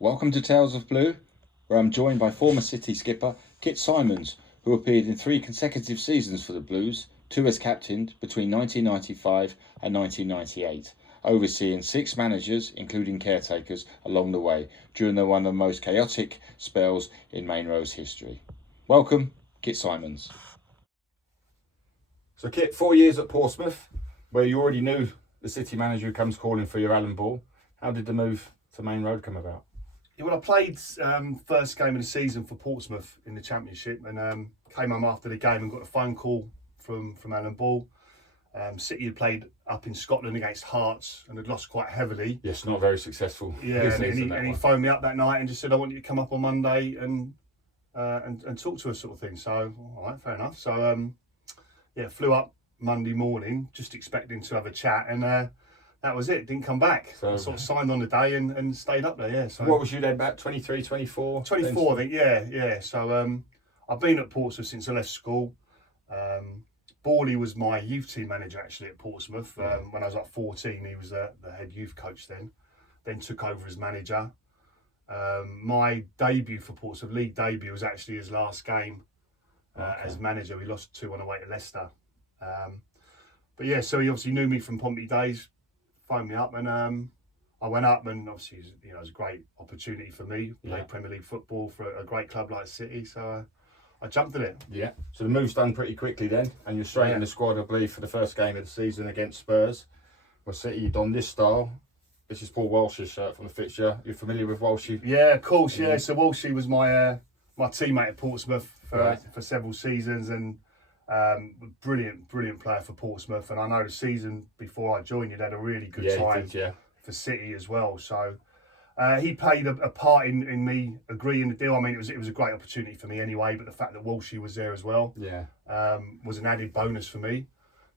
Welcome to Tales of Blue, where I'm joined by former City skipper Kit Symons, who appeared in 3 consecutive seasons for the Blues, 2 as captain between 1995 and 1998, overseeing 6 managers, including caretakers, along the way during one of the most chaotic spells in Maine Road's history. Welcome, Kit Symons. So Kit, 4 years at Portsmouth, where you already knew the City manager who comes calling for your Allen ball. How did the move to Maine Road come about? Yeah, well, I played first game of the season for Portsmouth in the Championship, and came home after the game and got a phone call from Alan Ball. City had played up in Scotland against Hearts and had lost quite heavily. Yes, not very successful. Yeah, and he phoned me up that night and just said, "I want you to come up on Monday and talk to us," sort of thing. So, all right, fair enough. So, flew up Monday morning, just expecting to have a chat, and that was it. Didn't come back. So I sort of signed on the day and stayed up there. Yeah. So what was you then? About 23, 24? 24, I think. Yeah. So I've been at Portsmouth since I left school. Borley was my youth team manager actually at Portsmouth. When I was like 14, he was the head youth coach then took over as manager. My debut for Portsmouth, league debut, was actually his last game as manager. We lost 2-1 away to Leicester. But yeah, so he obviously knew me from Pompey days, phoned me up, and I went up, and obviously it was a great opportunity for me. Played Premier League football for a great club like City, so I jumped at it. Yeah. So the move's done pretty quickly then, and you're straight in the squad, I believe, for the first game of the season against Spurs. Well, City, you donned this style. This is Paul Walsh's shirt from the fixture. You're familiar with Walshy? Yeah, of course. Yeah. So Walshy was my teammate at Portsmouth for several seasons, and brilliant player for Portsmouth. And I know the season before I joined, you'd had a really good time for City as well. So he played a part in me agreeing the deal. I mean, it was a great opportunity for me anyway, but the fact that Walshy was there as well was an added bonus for me.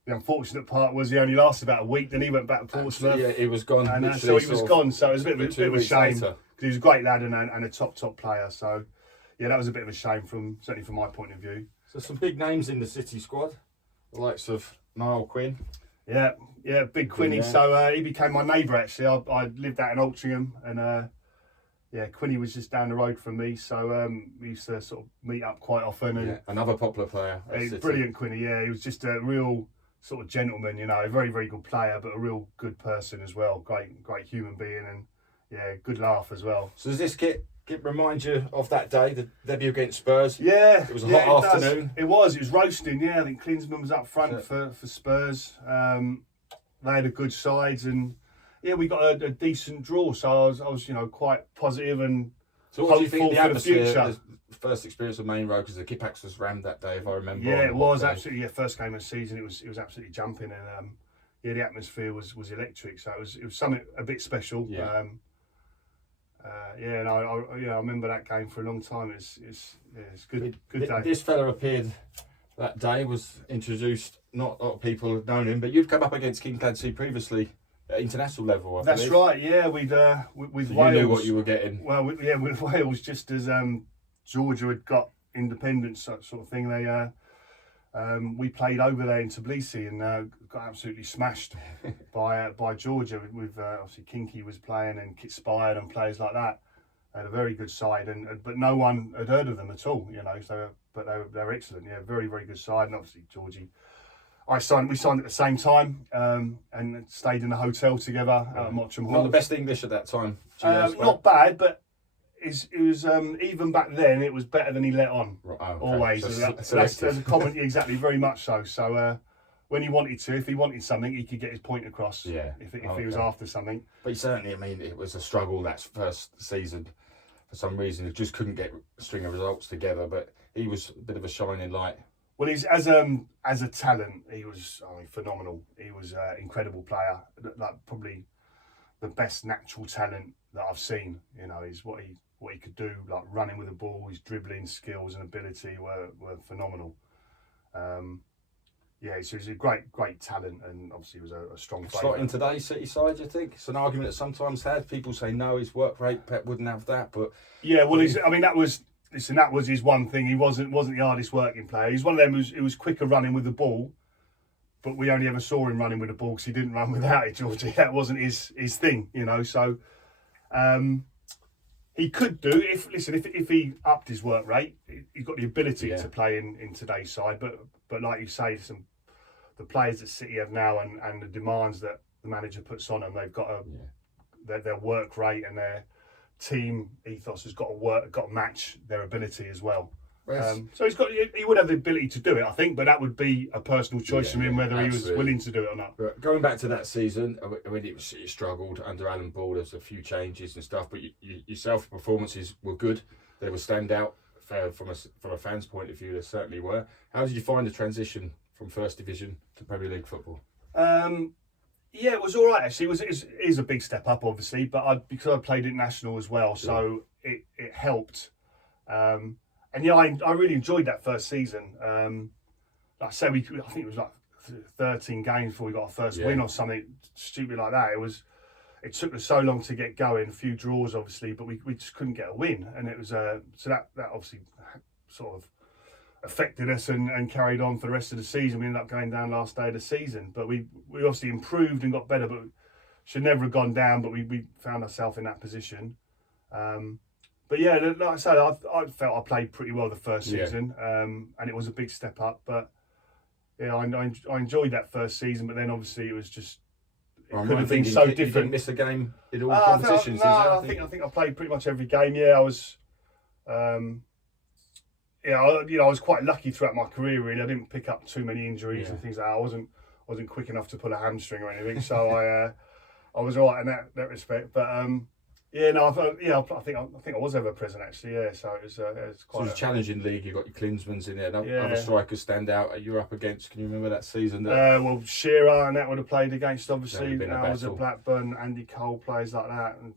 The unfortunate part was he only lasted about a week, then he went back to Portsmouth. Yeah, he was gone. And so he was gone, so it was a bit of a shame, because he was a great lad and a top player. So yeah, that was a bit of a shame, certainly from my point of view. So some big names in the City squad, the likes of Niall Quinn. Yeah, big Quinny. Yeah. So he became my neighbour actually. I lived out in Altrincham, and Quinny was just down the road from me. So we used to sort of meet up quite often. And another popular player. Brilliant Quinny. Yeah, he was just a real sort of gentleman. A very good player, but a real good person as well. Great human being, and good laugh as well. So does this Kit remind you of that day, the debut against Spurs? Yeah. It was a hot afternoon. It was roasting, yeah. I think Klinsmann was up front for Spurs. They had a good side, and we got a decent draw, so I was quite positive and so what do you think the atmosphere, future. The first experience of Maine Road, because the Kipax was rammed that day, if I remember. Yeah, it was absolutely, first game of the season, it was absolutely jumping, and the atmosphere was electric, so it was something a bit special. Yeah. And I remember that game for a long time. It's good day. This fella appeared that day, was introduced. Not a lot of people had known him, but you've come up against King Clancy previously at international level. I That's believe. right. Yeah, with so Wales. You knew what you were getting. Well, with Wales, just as Georgia had got independence, sort of thing. We played over there in Tbilisi and got absolutely smashed by Georgia. With obviously Kinky was playing and Kit Spire and players like that. They had a very good side, but no one had heard of them at all. So but they were excellent. Yeah, very good side, and obviously Georgie. We signed at the same time and stayed in the hotel together at Mottram Hall. Not the best English at that time. Not bad, but it was even back then. It was better than he let on. Okay. Always. So that's a comment. Exactly, very much so. So when he wanted to, if he wanted something, he could get his point across. Yeah. If he was after something. But certainly, I mean, it was a struggle that first season. For some reason, it just couldn't get a string of results together. But he was a bit of a shining light. Well, he's as a talent, he was phenomenal. He was an incredible player, like probably the best natural talent that I've seen. Is what he could do, like running with the ball. His dribbling skills and ability were phenomenal. So he's a great talent, and obviously he was a strong player. Slot in today's City side, do you think? It's an argument that sometimes had. People say no, his work rate, Pep wouldn't have that, but yeah, well, that was his one thing. He wasn't the hardest working player. He's one of them who was quicker running with the ball, but we only ever saw him running with the ball because he didn't run without it, Georgie. That wasn't his thing, So He could do if he upped his work rate. He's got the ability to play in today's side, but like you say, the players that City have now and the demands that the manager puts on them, they've got their work rate and their team ethos has got to match their ability as well. So he would have the ability to do it, I think, but that would be a personal choice from him whether he was willing to do it or not. But going back to that season, I mean, it struggled under Alan Ball. There's a few changes and stuff, but yourself performances were good. They were standout from a fan's point of view. They certainly were. How did you find the transition from First Division to Premier League football? Yeah, it was all right actually. It is a big step up, obviously, but because I played international as well, so it helped. And yeah, I really enjoyed that first season. Like I said, I think it was like 13 games before we got our first win or something stupid like that. It took us so long to get going, a few draws obviously, but we just couldn't get a win, and it was so that obviously sort of affected us and carried on for the rest of the season. We ended up going down last day of the season, but we obviously improved and got better, but should never have gone down. But we found ourselves in that position. But yeah, like I said, I felt I played pretty well the first season, and it was a big step up. But yeah, I enjoyed that first season, but then obviously it was just could have been so different. You didn't miss a game in all competitions. I think I played pretty much every game. Yeah, I was. I was quite lucky throughout my career. Really, I didn't pick up too many injuries and things like that. I wasn't quick enough to pull a hamstring or anything, so I was all right in that respect. But I think I was ever present actually. Yeah, so it was quite. So it was a challenging league. You got your Klinsmans in there. Other strikers stand out. You're up against. Can you remember that season? Well, Shearer and that would have played against. Obviously, I was at Blackburn. Andy Cole, players like that, and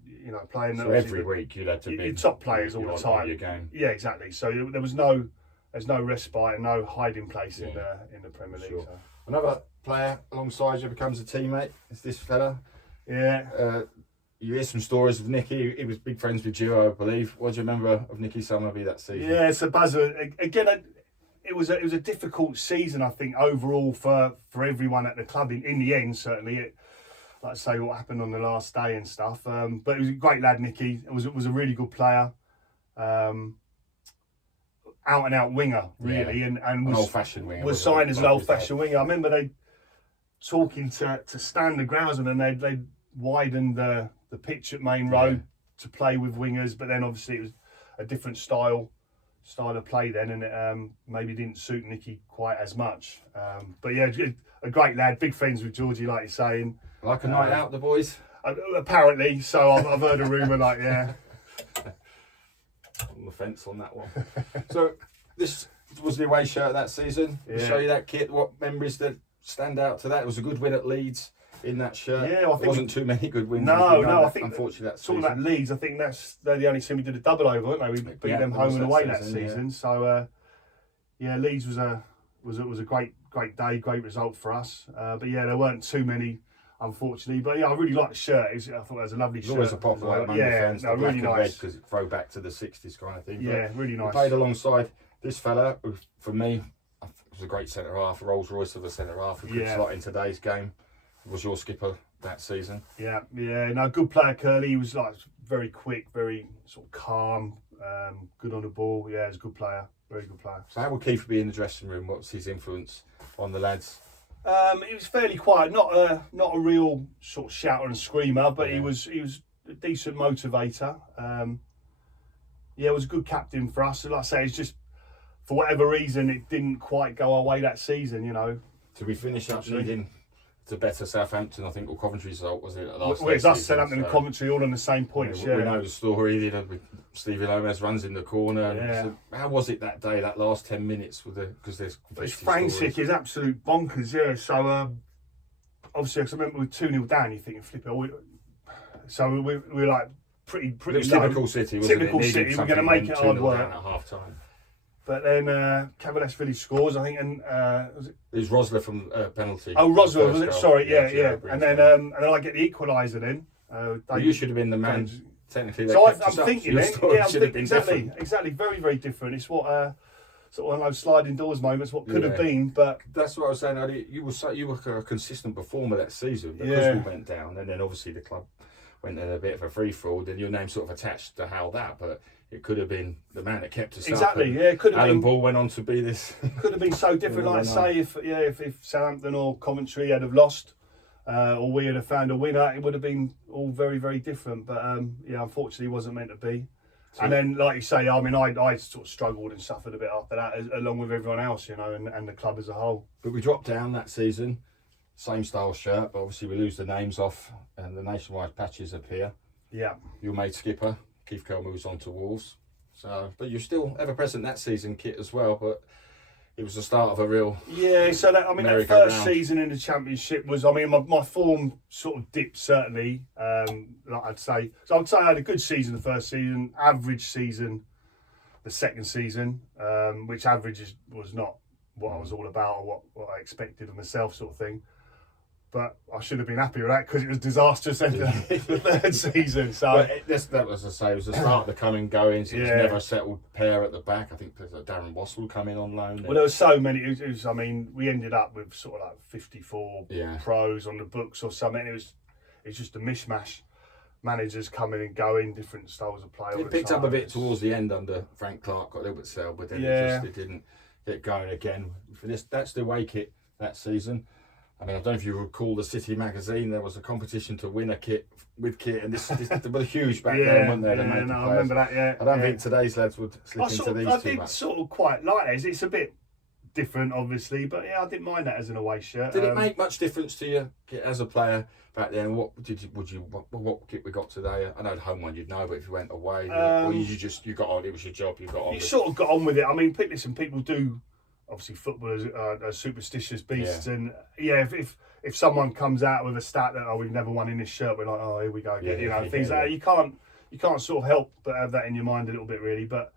playing. So every week you'd have to be top players all the time. Your game. Yeah, exactly. So there's no respite and no hiding place in the Premier League. Sure. So. Another player alongside you becomes a teammate. It's this fella. Yeah. You hear some stories of Nicky. He was big friends with you, I believe. What do you remember of Nicky Summerby that season? Yeah, so Buzz, again, it was a difficult season, I think, overall for everyone at the club. In the end, certainly, like I say, what happened on the last day and stuff. But he was a great lad, Nicky. It was a really good player. Out and out winger, really, and was an old-fashioned winger. Was signed as an old-fashioned winger. I remember they talking to Stan the groundsman, and they widened the pitch at Maine Road to play with wingers, but then obviously it was a different style of play then, and it maybe didn't suit Nicky quite as much. But yeah, a great lad, big friends with Georgie, like you're saying. Like a night out, the boys? Apparently, so I've heard a rumour like, On the fence on that one. So this was the away shirt that season. I'll show you that kit. What memories that stand out to that? It was a good win at Leeds. In that shirt, I think there wasn't too many good wins. I think unfortunately that's talking about Leeds. I think they're the only team we did a double over, weren't they? We beat them home and away that season. So Leeds was a great day, great result for us. But there weren't too many, unfortunately. But I really liked the shirt. I thought it was a lovely shirt. Always a popular among the fans. No, really nice because it throw back to the '60s kind of thing. Yeah, really nice. I played alongside this fella. Who, for me, was a great centre half, a Rolls Royce of a centre half. Who could slot in today's game. Was your skipper that season? Yeah. No, good player, Curly. He was like very quick, very sort of calm, good on the ball. Yeah, he's a good player, very good player. So how would Keith be in the dressing room? What's his influence on the lads? He was fairly quiet, not a real sort of shouter and screamer, but he was a decent motivator. Was a good captain for us. So like I say, it's just for whatever reason it didn't quite go our way that season. So we finished up leading to better Southampton, I think, or Coventry's result, was it? It was us, Southampton and Coventry all on the same points. We know the story, with Stevie Lomas runs in the corner. So how was it that day, that last 10 minutes? Because there's it's frantic, it's absolute bonkers, So, obviously, because I remember we were 2-0 down, you're thinking, flip it. So we were like pretty low. Typical City, wasn't it? Typical City, we're going to make it hard work. At half time. But then Cavalier scores, I think, and it was Rosler from penalty. Oh, Rosler, was it? Sorry, yeah. And then I get the equaliser then. You should have been the man. Technically, so I'm thinking then, exactly, very, very different. It's what sort of one of those sliding doors moments, what could have been, but that's what I was saying. You were a consistent performer that season because we went down, and then obviously the club went in a bit of a free fall, then your name sort of attached to how that, but it could have been the man that kept us Exactly, up. yeah, it could have Alan been. Ball went on to be this. Could have been so different. Like say, if Southampton or Coventry had have lost, or we had have found a winner, it would have been all very, very different. But yeah, unfortunately, it wasn't meant to be. And then, like you say, I mean, I sort of struggled and suffered a bit after that, along with everyone else, you know, and the club as a whole. But we dropped down that season, same style shirt, but obviously we lose the names off and the nationwide patches appear. Yeah. Your mate skipper, Keith Curl, moves on to Wolves. So, but you're still ever present that season, Kit, as well. But it was the start of a real So that, I mean, that first season in the Championship was, I mean, my form sort of dipped certainly. Like I'd say, so I'd say I had a good season the first season, average season the second season, which average was not what I was all about or what I expected of myself, sort of thing. But I should have been happy with that because it was disastrous in the third season. So that was, as I say, it was the start of the coming goings. It was never a settled pair at the back. I think Darren Wassell come in on loan. Well, there were so many. I mean, we ended up with sort of like 54 pros on the books or something. It was just a mishmash. Managers coming and going, different styles of play. It picked up a bit towards the end under Frank Clark, got a little bit stale, but then it didn't get going again. For this, that's the way Kit that season. I mean, I don't know if you recall the City magazine. There was a competition to win a kit with Kit, and this they were huge back then, weren't they? I remember that. Yeah, I don't think today's lads would slip into these too much. I did sort of quite like it. It's a bit different, obviously, but yeah, I didn't mind that as an away shirt. Did it make much difference to you as a player back then? What kit we got today? I know the home one you'd know, but if you went away, or you got on, it was your job. You got on. You sort of got on with it. I mean, listen, people do. Obviously, footballers are superstitious beasts, and if someone comes out with a stat that we've never won in this shirt, we're like, oh, here we go again. Things like that. You can't sort of help but have that in your mind a little bit, really. But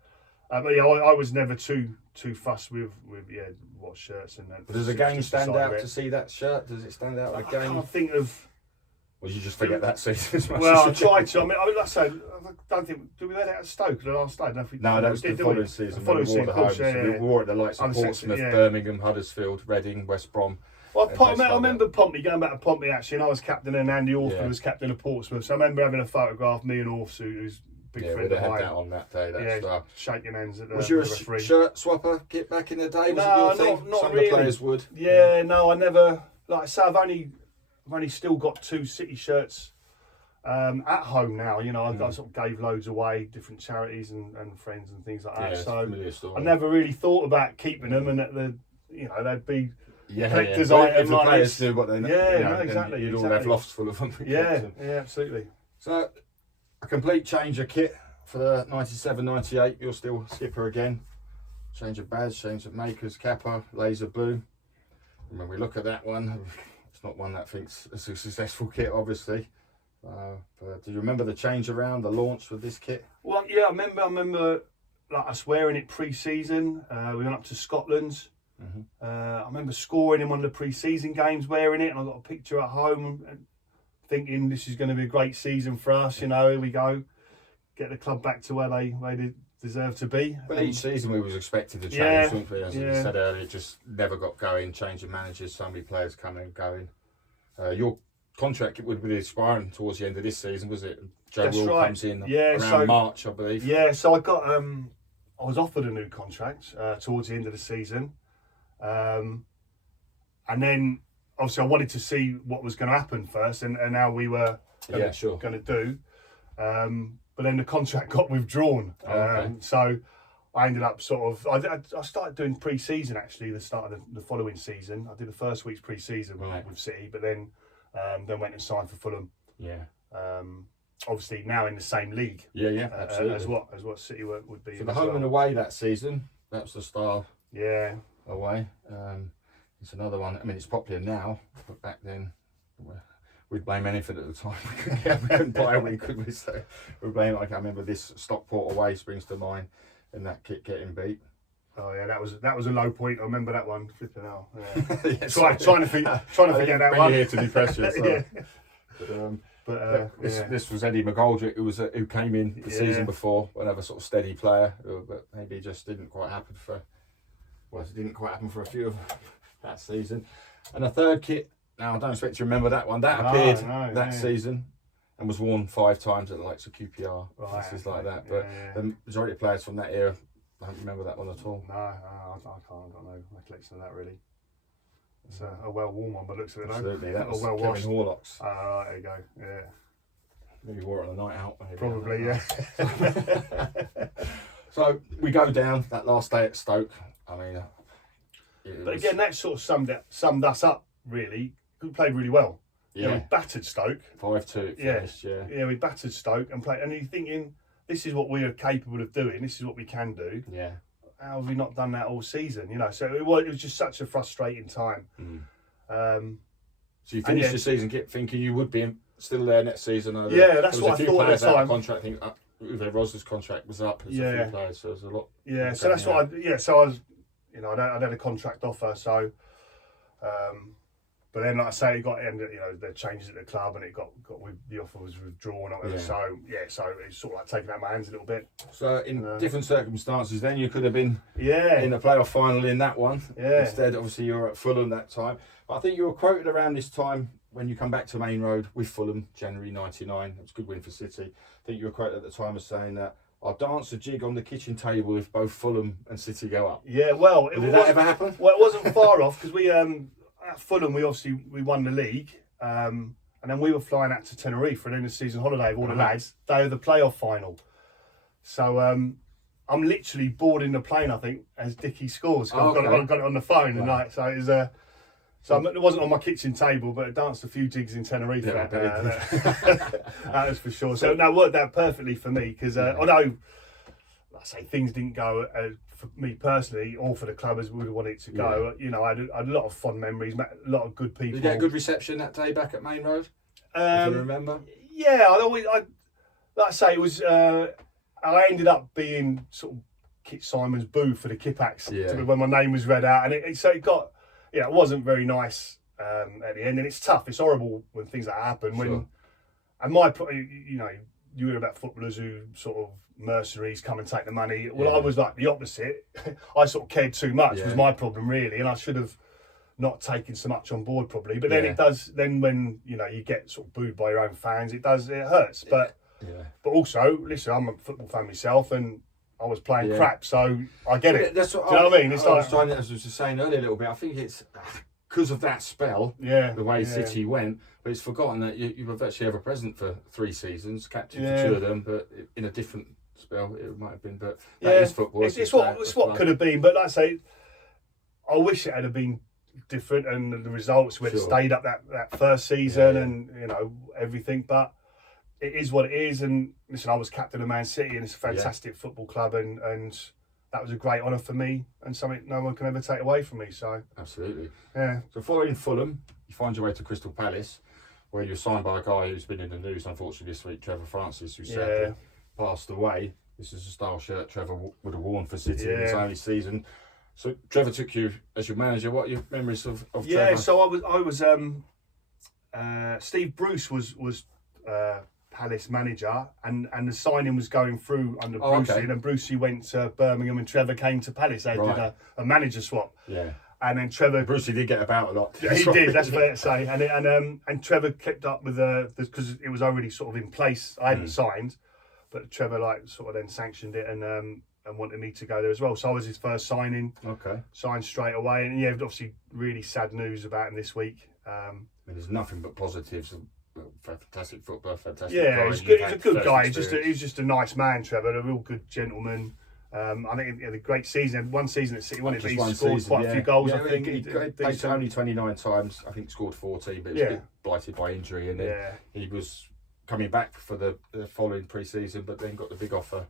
I was never too fussed with what shirts and that. But does a game stand out to see that shirt? Does it stand out in a game? I can't think of. Or did you just forget that season as much? Well, I tried to. I mean, like I say, I don't think. Did we let it at Stoke the last day? No, that was the following season. We wore at the likes of Portsmouth, Birmingham, Huddersfield, Reading, West Brom. Well, I remember Pompey, going back to Pompey actually, and I was captain and Andy Orford was captain of Portsmouth. So I remember having a photograph, me and Orford, who's a big friend of mine. Had that on that day. Shaking hands at the Was you a referee. shirt swapper Kit back in the day? No, was it your thing? not Some really. of the players would. Yeah, no, I never. Like I say, I've only still got 2 City shirts. At home now, you know, I sort of gave loads away, different charities and friends and things like that. So I never really thought about keeping them, and that they'd be collector's item. If the players do what they know, exactly. You'd all have lofts full of them. Yeah, absolutely. So a complete change of kit for the 97-98. You're still skipper again. Change of badge, change of makers, kappa, laser blue. And when we look at that one, it's not one that thinks it's a successful kit, obviously. But do you remember the change around the launch with this kit? Well, yeah, I remember like us wearing it pre-season. We went up to Scotland. I remember scoring in one of the pre-season games wearing it, and I got a picture at home and thinking this is going to be a great season for us. You know, here we go, get the club back to where they deserve to be. But each season we was expected to change, weren't we? As you said earlier, it just never got going. Change of managers, so many players coming and going. Your contract would be expiring towards the end of this season, was it? Joe Will comes in around March, I believe. Yeah, so I got I was offered a new contract towards the end of the season, and then obviously I wanted to see what was going to happen first, and how we were going to do. But then the contract got withdrawn, so I ended up sort of. I started doing pre-season actually. The start of the following season, I did the first week's pre-season with City, but then went and signed for Fulham. Yeah. Obviously now in the same league. Yeah, absolutely. As what City would be. So the home and away that season, that's the style. Yeah. Away. It's another one. I mean, it's popular now, but back then we'd blame anything at the time. We couldn't buy a win, could we? So we blame. Like I remember this Stockport away springs to mind, and that kit getting beat. Oh yeah, that was a low point. I remember that one. Flipping hell. Yeah. Trying to forget that one. Here to be precious. So. This was Eddie McGoldrick, who came in the season before, another sort of steady player, but maybe just didn't quite happen for. Well, it didn't quite happen for a few of that season. And a third kit. Now I don't expect you to remember that one. That appeared that season. and was worn 5 times at the likes of QPR, Right, places like that. yeah, But yeah. the majority of players from that era, I don't remember that one at all. No, I can't. I've got no recollection of that really. It's a well-worn one, but looks at it. Absolutely, that was well Kevin washed. Horlock's. Right, there you go. Yeah, Maybe wore it on a night out. Maybe, probably. I don't know. So we go down that last day at Stoke. I mean, But again, that sort of summed us up really. We played really well. yeah, We battered Stoke. 5-2 finished. Yeah, We battered Stoke and played. And you're thinking, this is what we are capable of doing. This is what we can do. yeah. How have we not done that all season? You know, so it was just such a frustrating time. So you finished the season thinking you would be still there next season. Yeah, that's what I thought at the players out of time. contract. I think Uwe Rosler's contract was up. There's a few players, so there's a lot. Yeah, so that's what so I was, you know, I'd had a contract offer, so, but then like I say, it got ended, you know, the changes at the club and it got the offer was withdrawn or whatever, so it's sort of like taking out of my hands a little bit. So in different circumstances, then you could have been Yeah. in the playoff final in that one. Yeah. Instead, obviously, you were at Fulham that time. But I think you were quoted around this time when you come back to Maine Road with Fulham, January '99. It was a good win for City. I think you were quoted at the time as saying that I'll dance a jig on the kitchen table if both Fulham and City go up. Yeah, well, Did that ever happen? Well, it wasn't far off because we at Fulham we won the league, and then we were flying out to Tenerife for an end of season holiday with all the lads. Day of the playoff final. So I'm literally boarding the plane, I think, as Dickie scores. I've got it on the phone, and like so it was. It wasn't on my kitchen table, but I danced a few jigs in Tenerife. Yeah, that was for sure. So that worked out perfectly for me because although, like I say, things didn't go for me personally or for the club as we would want it to go. You know, I had a lot of fond memories, met a lot of good people. Did you get a good reception that day back at Maine Road? If you remember? Yeah, like I say, it was. I ended up being sort of Kit Symons' boo for the Kippax when my name was read out, and it got. Yeah, it wasn't very nice at the end, and it's tough. It's horrible when things like that happen. Sure. And you know, you hear about footballers who sort of mercenaries come and take the money. Well, I was like the opposite. I sort of cared too much was my problem really, and I should have not taken so much on board probably. But then it does. Then when you know you get sort of booed by your own fans, it hurts. But also, listen, I'm a football fan myself, and I was playing crap, so I get it. That's what, do you know what I mean? It's as I was just saying earlier a little bit, I think it's because of that spell, the way City went, but it's forgotten that you were virtually ever present for 3 seasons, captain for 2 of them, but in a different spell it might have been. But that is football. It's what could have been, but like I say, I wish it had been different and the results would have stayed up that first season and you know everything, but. It is what it is, and listen, I was captain of Man City, and it's a fantastic football club, and that was a great honour for me, and something no one can ever take away from me. So absolutely, yeah. So following Fulham, you find your way to Crystal Palace, where you're signed by a guy who's been in the news, unfortunately, this week, Trevor Francis, who sadly passed away. This is a style shirt Trevor would have worn for City in his only season. So Trevor took you as your manager. What are your memories of Trevor? Yeah, so I was Steve Bruce was. Palace manager, and the signing was going through under Brucey, and then Brucey went to Birmingham and Trevor came to Palace. They did a manager swap. Yeah. And then Trevor... Brucey did get about a lot. Yeah, he did, that's fair to say. And Trevor kept up with because it was already sort of in place. I hadn't signed, but Trevor sort of then sanctioned it and wanted me to go there as well. So I was his first signing. Okay. Signed straight away. And obviously really sad news about him this week. There's nothing but positives. Fantastic footballer, fantastic guy. He's a good guy. He's just a nice man, Trevor. A real good gentleman. I think he had a great season. One season at City, wasn't it? But he scored quite a few goals. I think he played only 29 times. I think scored 14, but he was a bit blighted by injury, and then he was coming back for the following pre-season, but then got the big offer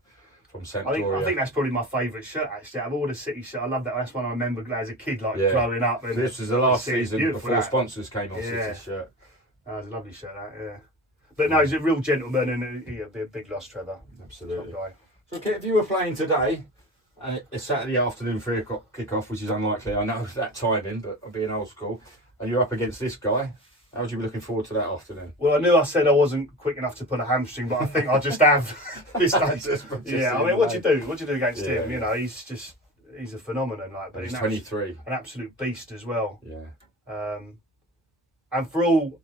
from Sampdoria. I think that's probably my favourite shirt actually. Out of all the City shirts, I love that. That's one I remember as a kid, growing up. And so this was the last season before that. sponsors came on City's shirt. Oh, it's a lovely shirt, that, But no, he's a real gentleman, and he'd be a big loss, Trevor. Absolutely. Top guy. So, Kit, if you were playing today, and it's Saturday afternoon 3 o'clock kick-off, which is unlikely, I know that timing, but I'm being old school, and you're up against this guy, how would you be looking forward to that afternoon? Well, I knew I said I wasn't quick enough to pull a hamstring, but I think I'll just have this day. I mean, what do you do against him? You know, he's a phenomenon, but he's 23. An absolute beast as well. Yeah. And for all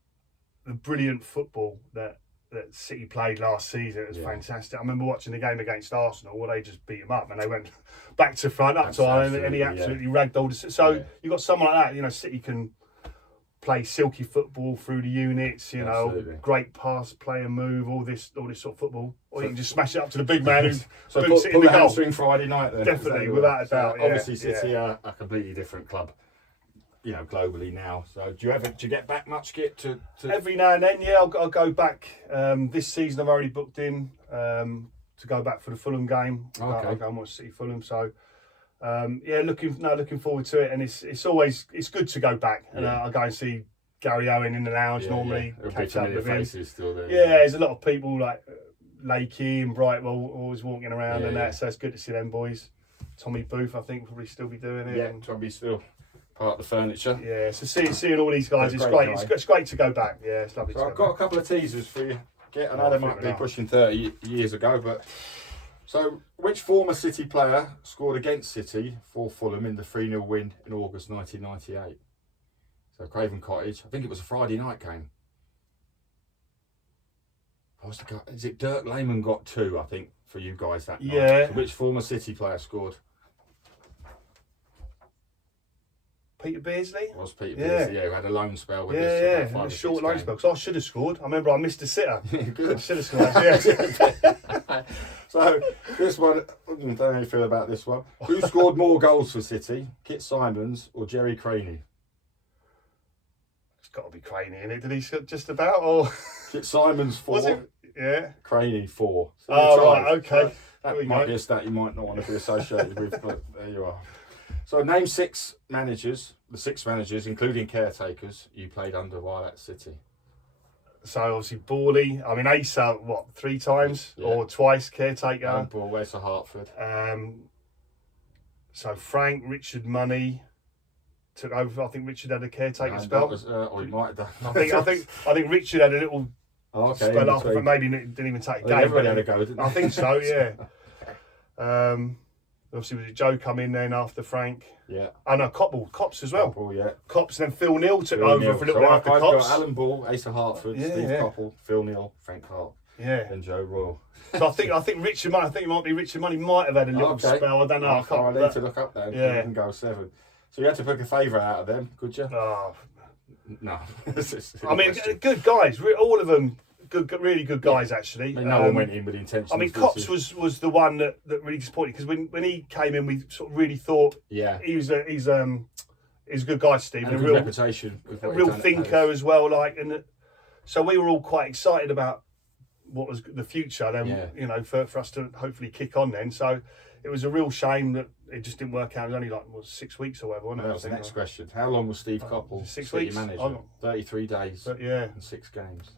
the brilliant football that that City played last season. It was fantastic. I remember watching the game against Arsenal where they just beat them up and they went back to front, up to Ireland, and he absolutely ragdolled us. So you've got someone like that, you know, City can play silky football through the units, you know, great pass, play and move, all this sort of football. Or you can just smash it up to the big man who so boots it in the goal. Hamstring Friday night then. Definitely, without a doubt. Obviously, City are a completely different club, you know, globally now. So do you get back much, Kit? To every now and then, I'll go back. This season I've already booked in to go back for the Fulham game. Okay. I'll go and watch City Fulham. So looking forward to it, and it's good to go back. And I'll go and see Gary Owen in the lounge normally. Catch up with him. Still there, there's a lot of people like Lakey and Brightwell always walking around and that. So it's good to see them boys. Tommy Booth, I think, will probably still be doing it. Yeah, Tommy's still part of the furniture. Yeah, so seeing all these guys, it's great. It's great to go back. Yeah, it's lovely. So I've got a couple of teasers for you. I know they might be pushing 30 years ago, but so which former City player scored against City for Fulham in the 3-0 win in August 1998? So Craven Cottage. I think it was a Friday night game. Is it Dirk Lehmann got 2? I think for you guys that night. Yeah. So which former City player scored? Peter Beardsley? It was Peter Beardsley, who had a loan spell with a short loan spell. Because I should have scored. I remember I missed a sitter. Good. I should have scored. Yeah. So this one, I don't know how you feel about this one. Who scored more goals for City, Kit Symons or Jerry Craney? It's got to be Craney, innit? Did he just about? Or Kit Symons 4. Was it? Yeah. Craney 4. So right, okay. That might be a stat you might not want to be associated with, but there you are. So name the 6 managers, including caretakers, you played under while at City. So obviously Borley, I mean Asa, 3 times or twice caretaker. Alan Ball, Wesa Hartford. So Frank, Richard Money took over. I think Richard had a caretaker spell. Or he might have done. I think Richard had a little spell after, but maybe didn't even take a game. Everybody had a go, didn't they? I think so, yeah. Obviously, was it Joe come in then after Frank? Yeah. Oh no, Cops as well. Coppell, yeah. Cops, and then Phil Neal took over for a little bit after I've Cops. got Alan Ball, Asa Hartford, Steve Coppell, Phil Neal, Frank Hart, and Joe Royal. So I think Richard Money. I think it might be Richard Money. Might have had a little spell. I don't know. I need to look up that. Yeah. You can go 7. So you had to pick a favourite out of them, could you? No. I mean, good guys. All of them. Good, really good guys actually. I mean, no one went in with intentions. I mean, Cops was the one that really disappointed, because when he came in, we sort of really thought he's a good guy, Steve, and a real reputation, a real thinker as well. So we were all quite excited about what was the future. Then you know, for us to hopefully kick on then. So it was a real shame that it just didn't work out. It was only 6 weeks or whatever. That was the next question. How long was Steve Coppell 6 weeks? Manager? 33 days. And 6 games.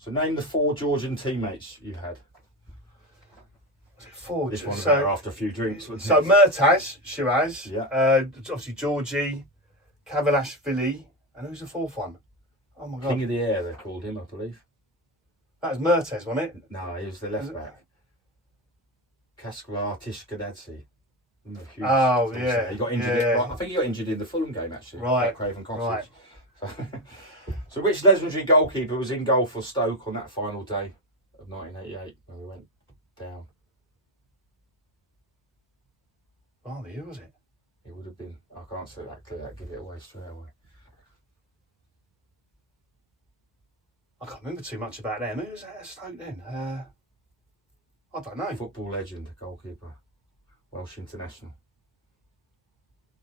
So name the 4 Georgian teammates you had. Was it 4? This one's better after a few drinks. So Murtaz, Shiraz, obviously Georgie, Kavalashvili, and who's the 4th one? Oh my God. King of the Air, they called him, I believe. That was Murtaz, wasn't it? No, he was the left back. Kaskar Tishkadadze. Oh, yeah. He got injured. I think he got injured in the Fulham game, actually. Right. At Craven Cottage. So which legendary goalkeeper was in goal for Stoke on that final day of 1988 when we went down? Oh, who was it? It would have been. I can't say that clear. I'd give it away straight away. I can't remember too much about them. Who was that at Stoke then? I don't know. Football legend, goalkeeper, Welsh international.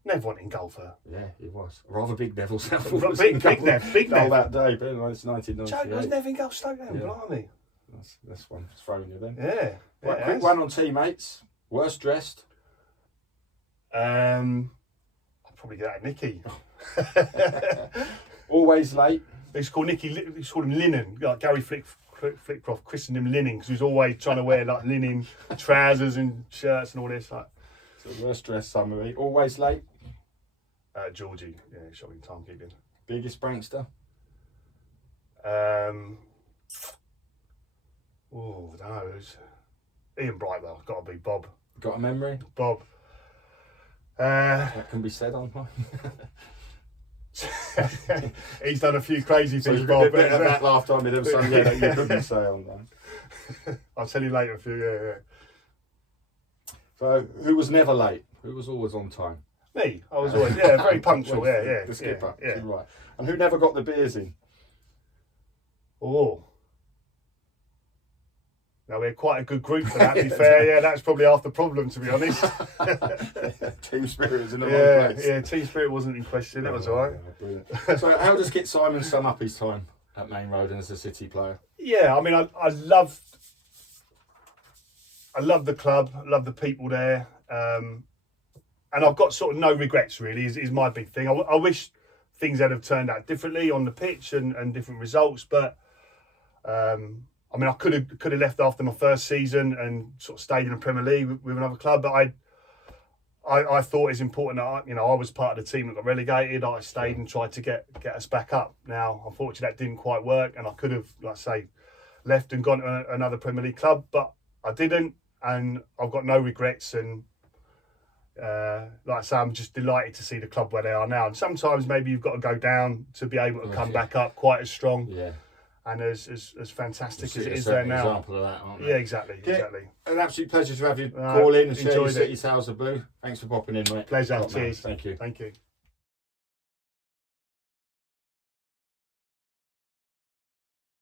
Nev went in goal for. Yeah, he was. Rather big Neville Southall. Big Nev. That day, but it's 1998. Joke, was Nev in goal Stoke then? Blimey. That's one throwing you then. Yeah. Right, quick one on teammates. Worst dressed? I'll probably get that Nicky. Always late? They used to call Nicky, they used to call him Linen. Like Gary Flickcroft christened him Linen, because he was always trying to wear like linen trousers and shirts and all this. So worst dressed summary. Always late? Georgie, shocking timekeeping. Biggest prankster? No, it was Ian Brightwell. Got to be Bob. Got a memory? Bob. That can be said on. He's done a few crazy So things, you Bob. bit of that laugh time with him, so yeah, that you couldn't say on that. I'll tell you later a few. Yeah. So who was never late? Who was always on time? Me, I was always very punctual. Yeah. The skipper. Yeah. Right. And who never got the beers in? Oh. Now we're quite a good group for that, to be fair. Yeah, that's probably half the problem, to be honest. Team spirit is in the wrong place. Yeah, team spirit wasn't in question. That was all right. Brilliant. So how does Kit Symons sum up his time at Maine Road and as a City player? Yeah, I mean, I love the club, I love the people there, and I've got sort of no regrets. Really, is my big thing. I wish things had have turned out differently on the pitch and different results, but I mean, I could have left after my first season and sort of stayed in the Premier League with another club, but I thought it's important that I was part of the team that got relegated. I stayed and tried to get us back up. Now, unfortunately, that didn't quite work, and I could have, like I say, left and gone to another Premier League club, but I didn't, and I've got no regrets. And like I say, I'm just delighted to see the club where they are now. And sometimes maybe you've got to go down to be able to come back up quite as strong. Yeah. And as fantastic as it is there there now. Example of that, aren't they? Yeah, exactly. An absolute pleasure to have you call in and share your enjoyed it. City Sales of Blue. Thanks for popping in, mate. Pleasure. Top man. Cheers. Thank you. Thank you.